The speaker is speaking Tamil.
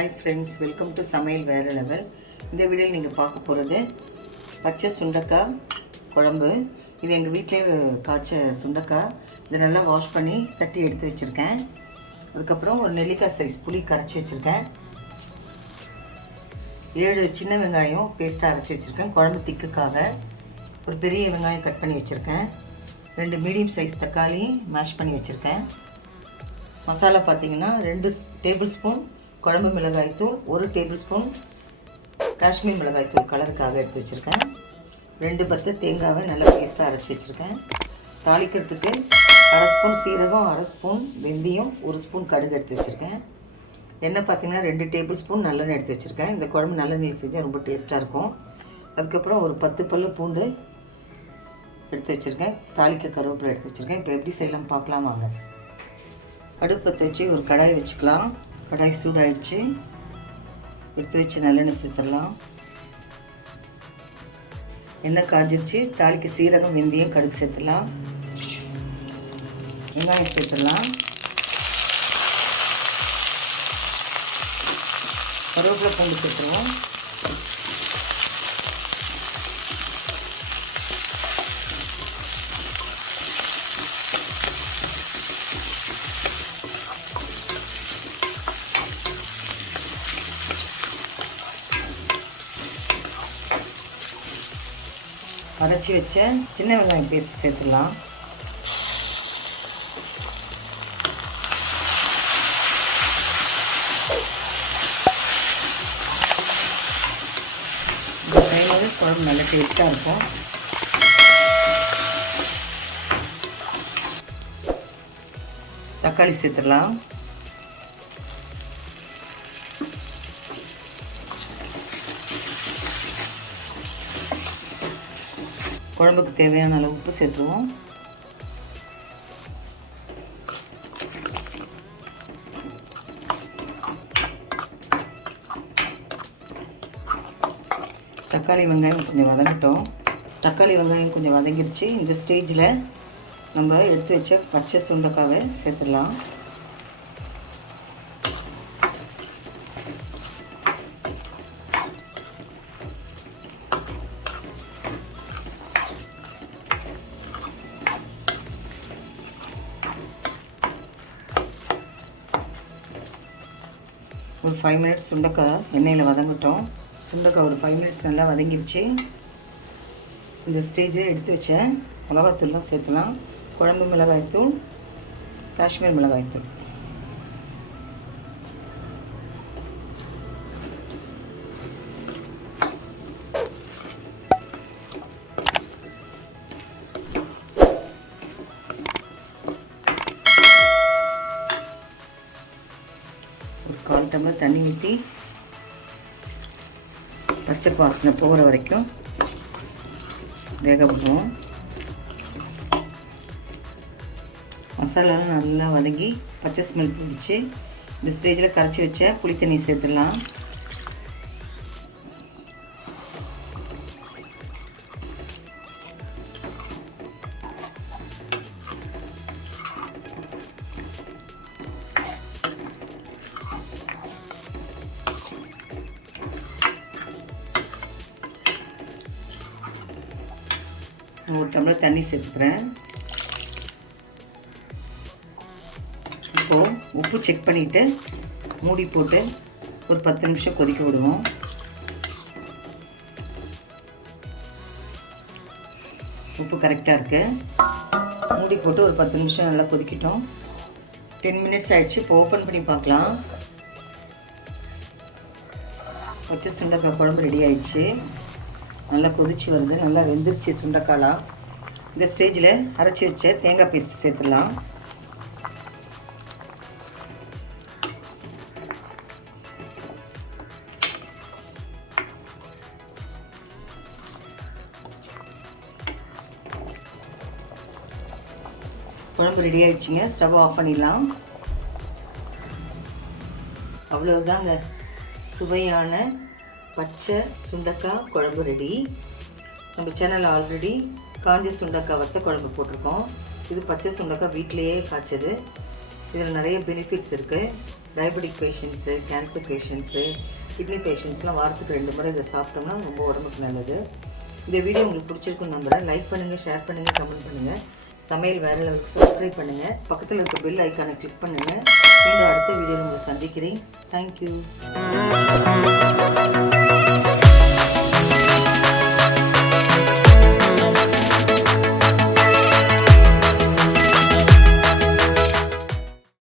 Hi friends, welcome to Samayal Vera level. இந்த வீடியோவில் நீங்கள் பார்க்க போகிறது பச்சை சுண்டக்காய் குழம்பு. இது எங்கள் வீட்டிலே காய்ச்ச சுண்டக்காய். இதை நல்லா வாஷ் பண்ணி தட்டி எடுத்து வச்சுருக்கேன். அதுக்கப்புறம் ஒரு நெல்லிக்காய் சைஸ் புளி கரைச்சி வச்சுருக்கேன். 7 சின்ன வெங்காயம் பேஸ்ட்டாக அரைச்சி வச்சுருக்கேன் குழம்பு திக்குக்காக. ஒரு பெரிய வெங்காயம் கட் பண்ணி வச்சுருக்கேன். 2 மீடியம் சைஸ் தக்காளி மேஷ் பண்ணி வச்சுருக்கேன். மசாலா பார்த்திங்கன்னா 2 டேபிள் ஸ்பூன் குழம்பு மிளகாய்த்தூள், 1 டேபிள் ஸ்பூன் காஷ்மீர் மிளகாய்த்தூள் கலருக்காக எடுத்து வச்சுருக்கேன். 2 பத்து தேங்காவை நல்லா பேஸ்ட்டாக அரைச்சி வச்சுருக்கேன். தாளிக்கிறதுக்கு 1/2 ஸ்பூன் சீரகம், 1/2 ஸ்பூன் வெந்தயம், 1 ஸ்பூன் கடுகு எடுத்து வச்சுருக்கேன். எண்ணெய் பார்த்திங்கன்னா 2 டேபிள் ஸ்பூன் நல்லெண்ணெய் எடுத்து வச்சுருக்கேன். இந்த குழம்பு நல்லெண்ணெய் செஞ்சால் ரொம்ப டேஸ்ட்டாக இருக்கும். அதுக்கப்புறம் ஒரு 10 பல்லு பூண்டு எடுத்து வச்சுருக்கேன். தாளிக்க கருவேப்பிலை எடுத்து வச்சுருக்கேன். இப்போ எப்படி செய்யலாம் பார்க்கலாம் வாங்க. அடுப்பத்தை வச்சு ஒரு கடாய் வச்சுக்கலாம். கடாய் சூடாயிடுச்சு. எடுத்து வச்சு நல்லெண்ணெய் சேர்த்துடலாம். எண்ணெய் காஞ்சிருச்சு. தாளிக்கு சீரகம், வெந்தயம், கடுகு சேர்த்துடலாம். வெங்காயம் சேர்த்துடலாம். கருவேப்பிலை பூண்டு சேர்த்துருவோம். அரைச்சி வச்ச சின்ன வெங்காயம் பேஸ்ட் சேர்த்துடலாம். இந்த டைமில் குழம்பு நல்லா டேஸ்ட்டாக இருக்கும். தக்காளி சேர்த்துடலாம். குழம்புக்கு தேவையான அளவு உப்பு சேர்த்துருவோம். தக்காளி வெங்காயம் கொஞ்சம் வதங்கட்டும். தக்காளி வெங்காயம் கொஞ்சம் வதங்கிருச்சு. இந்த ஸ்டேஜில் நம்ம எடுத்து வச்ச பச்சை சுண்டக்காவை சேர்த்துடலாம். ஒரு 5 மினிட்ஸ் சுண்டக்காய் எண்ணெயில் வதங்கட்டும். சுண்டக்காய் ஒரு 5 மினிட்ஸ் நல்லா வதங்கிருச்சு. இந்த ஸ்டேஜில் எடுத்து வச்ச மிளகாய்த்தூள்லாம் சேர்த்துலாம். குழம்பு மிளகாய்த்தூள், காஷ்மீர் மிளகாய்த்தூள். ஒரு 1/4 டம்ளர் தண்ணி ஊற்றி பச்சை வாசனை போகிற வரைக்கும் வேக விடுவோம். மசாலாலாம் நல்லா வதங்கி பச்சை ஸ்மெல் பிடிச்சி இந்த ஸ்டேஜில் கரைச்சி வச்ச புளி தண்ணி சேர்த்துடலாம். ஒரு டம்ளர் தண்ணி சேர்த்துக்கிறேன். இப்போது உப்பு செக் பண்ணிவிட்டு மூடி போட்டு ஒரு 10 நிமிஷம் கொதிக்க விடுவோம். உப்பு கரெக்டாக இருக்குது. மூடி போட்டு ஒரு 10 நிமிஷம் நல்லா கொதிக்கட்டும். 10 மினிட்ஸ் ஆகிடுச்சு. இப்போ ஓப்பன் பண்ணி பார்க்கலாம். பச்சை சுண்டக்காய் குழம்பு ரெடி ஆகிடுச்சு. நல்லா கொதிச்சு வருது. நல்லா வெந்துருச்சு சுண்டக்காலாம். இந்த ஸ்டேஜில் அரைச்சி வச்ச தேங்காய் பேஸ்ட் சேர்த்துடலாம். குழம்பு ரெடி ஆகிடுச்சிங்க. ஸ்டவ் ஆஃப் பண்ணிடலாம். அவ்வளோதாங்க, சுவையான பச்சை சுண்டக்காய் குழம்பு ரெடி. நம்ம சேனலில் ஆல்ரெடி காஞ்ச சுண்டக்காய் வத்த குழம்பு போட்டிருக்கோம். இது பச்சை சுண்டக்காய் வீட்டிலையே காய்ச்சது. இதில் நிறைய பெனிஃபிட்ஸ் இருக்குது. Diabetic patients, cancer patients, kidney பேஷண்ட்ஸ்லாம் வாரத்துக்கு 2 முறை இதை சாப்பிட்டோம்னா ரொம்ப உடம்புக்கு நல்லது. இந்த வீடியோ உங்களுக்கு பிடிச்சிருக்குன்னு நம்புகிறேன். லைக் பண்ணுங்கள், ஷேர் பண்ணுங்கள், கமெண்ட் பண்ணுங்கள். சமையல் வேறு லெவலுக்கு சப்ஸ்கிரைப் பண்ணுங்கள். பக்கத்தில் இருக்க பெல் ஐக்கானை கிளிக் பண்ணுங்கள். மீண்டும் அடுத்த வீடியோவில் உங்களை சந்திக்கிறேன். தேங்க்யூ.